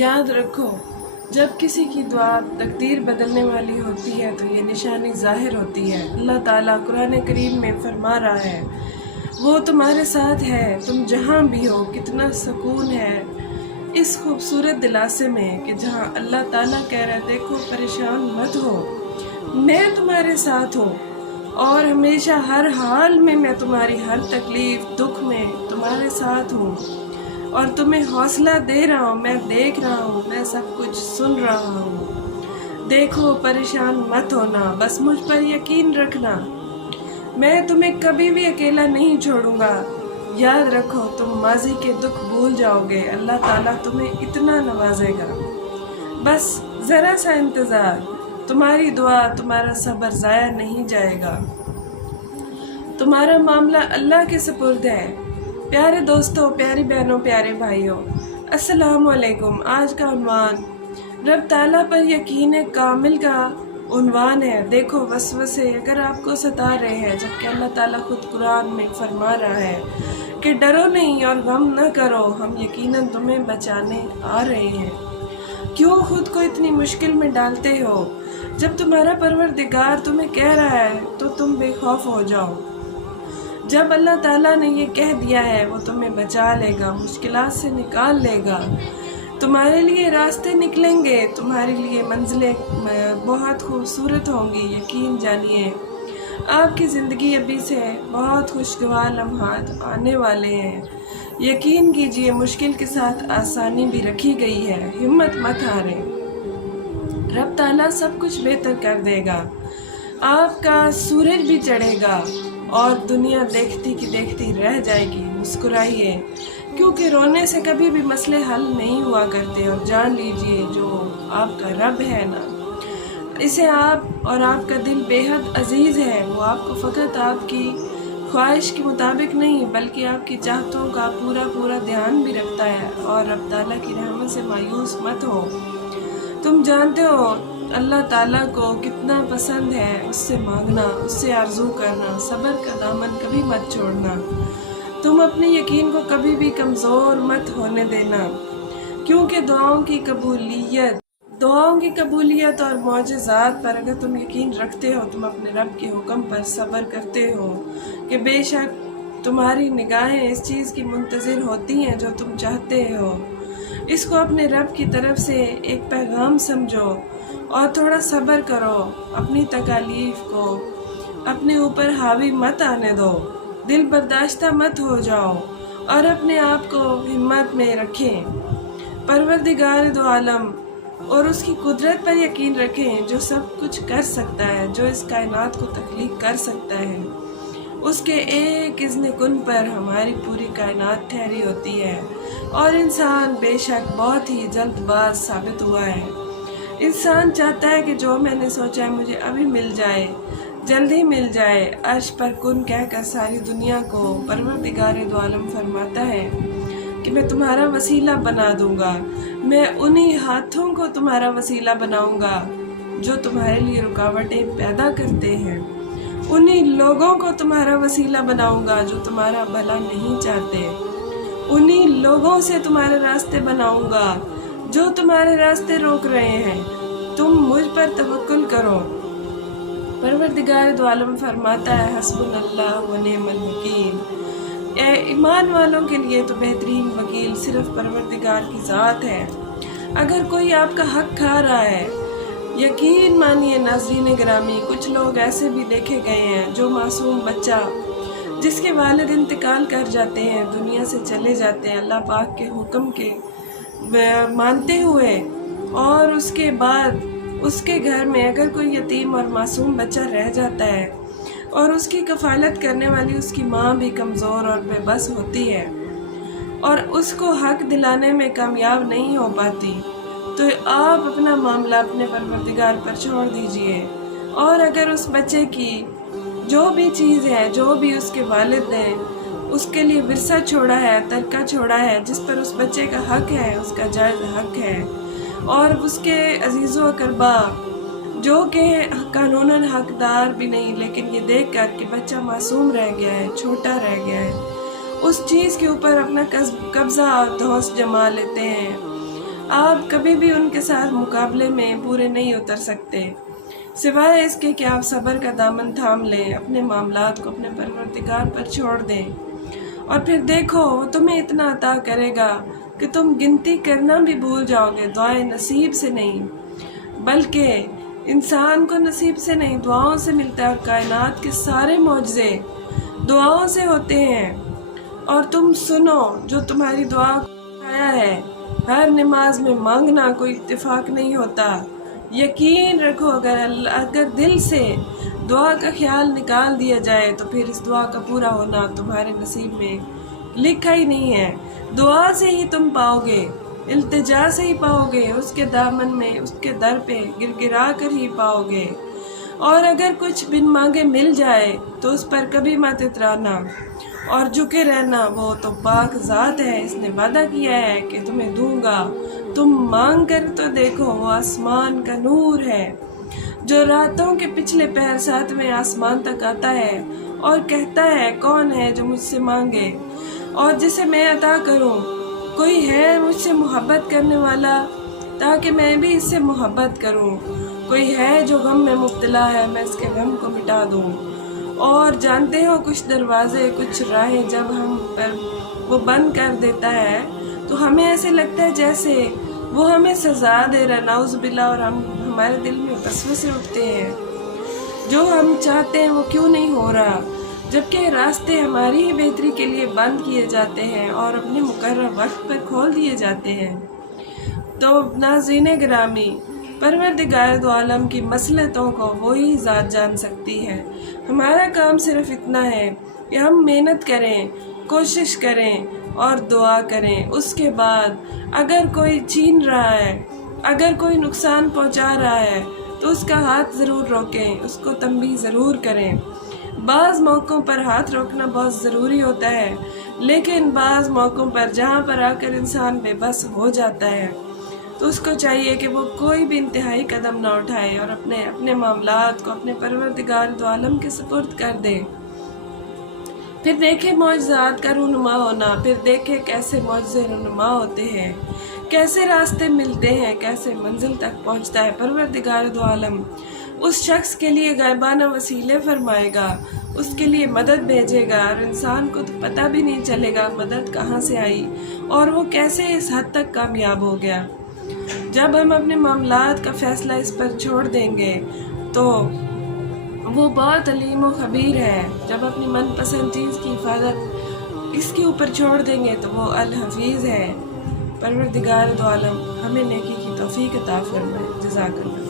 याद रखो, जब किसी की दुआ तकदीर बदलने वाली होती है तो ये निशानी ज़ाहिर होती है। अल्लाह ताला कुरान करीम में फरमा रहा है, वो तुम्हारे साथ है, तुम जहाँ भी हो। कितना सुकून है इस खूबसूरत दिलासे में कि जहाँ अल्लाह ताला कह रहा है, देखो परेशान मत हो, मैं तुम्हारे साथ हूँ और हमेशा हर हाल में मैं तुम्हारी हर तकलीफ दुख में तुम्हारे साथ हूँ और तुम्हें हौसला दे रहा हूँ। मैं देख रहा हूँ, मैं सब कुछ सुन रहा हूँ। देखो परेशान मत होना, बस मुझ पर यकीन रखना, मैं तुम्हें कभी भी अकेला नहीं छोड़ूंगा। याद रखो, तुम माजी के दुख भूल जाओगे, अल्लाह ताला तुम्हें इतना नवाजेगा। बस ज़रा सा इंतज़ार, तुम्हारी दुआ तुम्हारा सब्र ज़ाया नहीं जाएगा। तुम्हारा मामला अल्लाह के सुपुर्द है। प्यारे दोस्तों, प्यारी बहनों, प्यारे भाइयों, अस्सलामु अलैकुम। आज का उन्वान रब ताला पर यकीन कामिल का उन्वान है। देखो वसवसे अगर आपको सता रहे हैं, जबकि अल्लाह ताला खुद कुरान में फरमा रहा है कि डरो नहीं और गम न करो, हम यकीनन तुम्हें बचाने आ रहे हैं। क्यों खुद को इतनी मुश्किल में डालते हो? जब तुम्हारा परवरदिगार तुम्हें कह रहा है तो तुम बेखौफ हो जाओ। जब अल्लाह ताला ने ये कह दिया है वो तुम्हें बचा लेगा, मुश्किलात से निकाल लेगा, तुम्हारे लिए रास्ते निकलेंगे, तुम्हारे लिए मंजिलें बहुत खूबसूरत होंगी। यकीन जानिए, आपकी ज़िंदगी अभी से बहुत खुशगवार लम्हात आने वाले हैं। यकीन कीजिए, मुश्किल के साथ आसानी भी रखी गई है। हिम्मत मत हारें, रब ताला सब कुछ बेहतर कर देगा। आपका सूरज भी चढ़ेगा और दुनिया देखती की देखती रह जाएगी। मुस्कुराइए, क्योंकि रोने से कभी भी मसले हल नहीं हुआ करते। और जान लीजिए, जो आपका रब है ना, इसे आप और आपका दिल बेहद अजीज़ है। वो आपको फ़कत आपकी ख्वाहिश के मुताबिक नहीं, बल्कि आपकी चाहतों का पूरा ध्यान भी रखता है। और रब ताला की रहमत से मायूस मत हो। तुम जानते हो अल्लाह ताला को कितना पसंद है उससे मांगना, उससे आरजू करना, सब्र का दामन कभी मत छोड़ना। तुम अपने यकीन को कभी भी कमज़ोर मत होने देना, क्योंकि दुआओं की कबूलियत और मौजज़ात पर अगर तुम यकीन रखते हो, तुम अपने रब के हुक्म पर सब्र करते हो कि बेशक तुम्हारी निगाहें इस चीज़ की मुंतज़िर होती हैं जो तुम चाहते हो। इसको अपने रब की तरफ से एक पैगाम समझो और थोड़ा सब्र करो। अपनी तकालीफ को अपने ऊपर हावी मत आने दो, दिल बर्दाश्ता मत हो जाओ और अपने आप को हिम्मत में रखें। परवरदिगार दो आलम और उसकी कुदरत पर यकीन रखें, जो सब कुछ कर सकता है, जो इस कायनात को तख्लीक कर सकता है। उसके एक इज़्न कुन पर हमारी पूरी कायनात ठहरी होती है। और इंसान बेशक बहुत ही जल्दबाज साबित हुआ है। इंसान चाहता है कि जो मैंने सोचा है मुझे अभी मिल जाए, जल्दी मिल जाए। अर्श पर कुन कहकर सारी दुनिया को परवरदिगार दो आलम फरमाता है कि मैं तुम्हारा वसीला बना दूंगा, मैं उन्हीं हाथों को तुम्हारा वसीला बनाऊंगा जो तुम्हारे लिए रुकावटें पैदा करते हैं, उन्हीं लोगों को तुम्हारा वसीला बनाऊंगा जो तुम्हारा भला नहीं चाहते, उन्हीं लोगों से तुम्हारे रास्ते बनाऊंगा जो तुम्हारे रास्ते रोक रहे हैं। तुम मुझ पर तवक्कुल करो। परवरदिगार दो आलम फरमाता है, हस्बुनल्लाह व निअमल वकील। ईमान वालों के लिए तो बेहतरीन वकील सिर्फ परवरदिगार की ज़ात है। अगर कोई आपका हक खा रहा है, यकीन मानिए नाज़रीन गिरामी, कुछ लोग ऐसे भी देखे गए हैं जो मासूम बच्चा जिसके वालिद इंतकाल कर जाते हैं, दुनिया से चले जाते हैं अल्लाह पाक के हुक्म के मानते हुए, और उसके बाद उसके घर में अगर कोई यतीम और मासूम बच्चा रह जाता है और उसकी कफालत करने वाली उसकी माँ भी कमज़ोर और बेबस होती है और उसको हक दिलाने में कामयाब नहीं हो पाती, तो आप अपना मामला अपने परवरदिगार पर छोड़ दीजिए। और अगर उस बच्चे की जो भी चीज़ है, जो भी उसके वालिद ने उसके लिए विरसा छोड़ा है, तरका छोड़ा है, जिस पर उस बच्चे का हक है, उसका जायज़ हक है, और उसके अजीज़ो अकरबा जो कि कानूनन हकदार भी नहीं, लेकिन ये देख कर कि बच्चा मासूम रह गया है, छोटा रह गया है, उस चीज़ के ऊपर अपना कब्ज़ा और धौंस जमा लेते हैं آپ کبھی بھی ان کے ساتھ مقابلے میں پورے نہیں اتر سکتے، سوائے اس کے کہ آپ صبر کا دامن تھام لیں، اپنے معاملات کو اپنے پروردگار پر چھوڑ دیں، اور پھر دیکھو وہ تمہیں اتنا عطا کرے گا کہ تم گنتی کرنا بھی بھول جاؤ گے۔ دعائیں نصیب سے نہیں بلکہ انسان کو نصیب سے نہیں، دعاؤں سے ملتا ہے، اور کائنات کے سارے معجزے دعاؤں سے ہوتے ہیں۔ اور تم سنو، جو تمہاری دعا کو آیا ہے، ہر نماز میں مانگنا کوئی اتفاق نہیں ہوتا۔ یقین رکھو، اگر دل سے دعا کا خیال نکال دیا جائے تو پھر اس دعا کا پورا ہونا تمہارے نصیب میں لکھا ہی نہیں ہے۔ دعا سے ہی تم پاؤ گے، التجا سے ہی پاؤ گے، اس کے دامن میں، اس کے در پہ گر گرا کر ہی پاؤ گے۔ اور اگر کچھ بن مانگے مل جائے تو اس پر کبھی مت اترانا اور جھکے رہنا، وہ تو پاک ذات ہے، اس نے وعدہ کیا ہے کہ تمہیں دوں گا، تم مانگ کر تو دیکھو۔ وہ آسمان کا نور ہے جو راتوں کے پچھلے پہر 7ویں آسمان تک آتا ہے اور کہتا ہے، کون ہے جو مجھ سے مانگے اور جسے میں عطا کروں؟ کوئی ہے مجھ سے محبت کرنے والا تاکہ میں بھی اس سے محبت کروں؟ کوئی ہے جو غم میں مبتلا ہے، میں اس کے غم کو مٹا دوں؟ اور جانتے ہو، کچھ دروازے، کچھ راہیں جب ہم پر وہ بند کر دیتا ہے تو ہمیں ایسے لگتا ہے جیسے وہ ہمیں سزا دے رہا، نعوذ باللہ، اور ہمارے دل میں وسوسے اٹھتے ہیں، جو ہم چاہتے ہیں وہ کیوں نہیں ہو رہا، جبکہ راستے ہماری ہی بہتری کے لیے بند کیے جاتے ہیں اور اپنے مقرر وقت پر کھول دیے جاتے ہیں۔ تو ناظرین گرامی، پروردگار دو عالم کی مصلحتوں کو وہی ذات جان سکتی ہے۔ ہمارا کام صرف اتنا ہے کہ ہم محنت کریں، کوشش کریں اور دعا کریں۔ اس کے بعد اگر کوئی چھین رہا ہے، اگر کوئی نقصان پہنچا رہا ہے تو اس کا ہاتھ ضرور روکیں، اس کو تنبیہ ضرور کریں۔ بعض موقعوں پر ہاتھ روکنا بہت ضروری ہوتا ہے، لیکن بعض موقعوں پر جہاں پر آ کر انسان بے بس ہو جاتا ہے تو اس کو چاہیے کہ وہ کوئی بھی انتہائی قدم نہ اٹھائے اور اپنے معاملات کو اپنے پروردگار دو عالم کے سپرد کر دے۔ پھر دیکھے معجزات کا رونما ہونا، پھر دیکھے کیسے معجزے رونما ہوتے ہیں، کیسے راستے ملتے ہیں، کیسے منزل تک پہنچتا ہے۔ پروردگار دو عالم اس شخص کے لیے غائبانہ وسیلے فرمائے گا، اس کے لیے مدد بھیجے گا، اور انسان کو تو پتہ بھی نہیں چلے گا مدد کہاں سے آئی اور وہ کیسے اس حد تک کامیاب ہو گیا۔ جب ہم اپنے معاملات کا فیصلہ اس پر چھوڑ دیں گے تو وہ بہت علیم و خبیر ہے۔ جب اپنی من پسند چیز کی حفاظت اس کے اوپر چھوڑ دیں گے تو وہ الحفیظ ہے۔ پروردگار دو عالم ہمیں نیکی کی توفیق عطا فرمائے۔ جزاک اللہ۔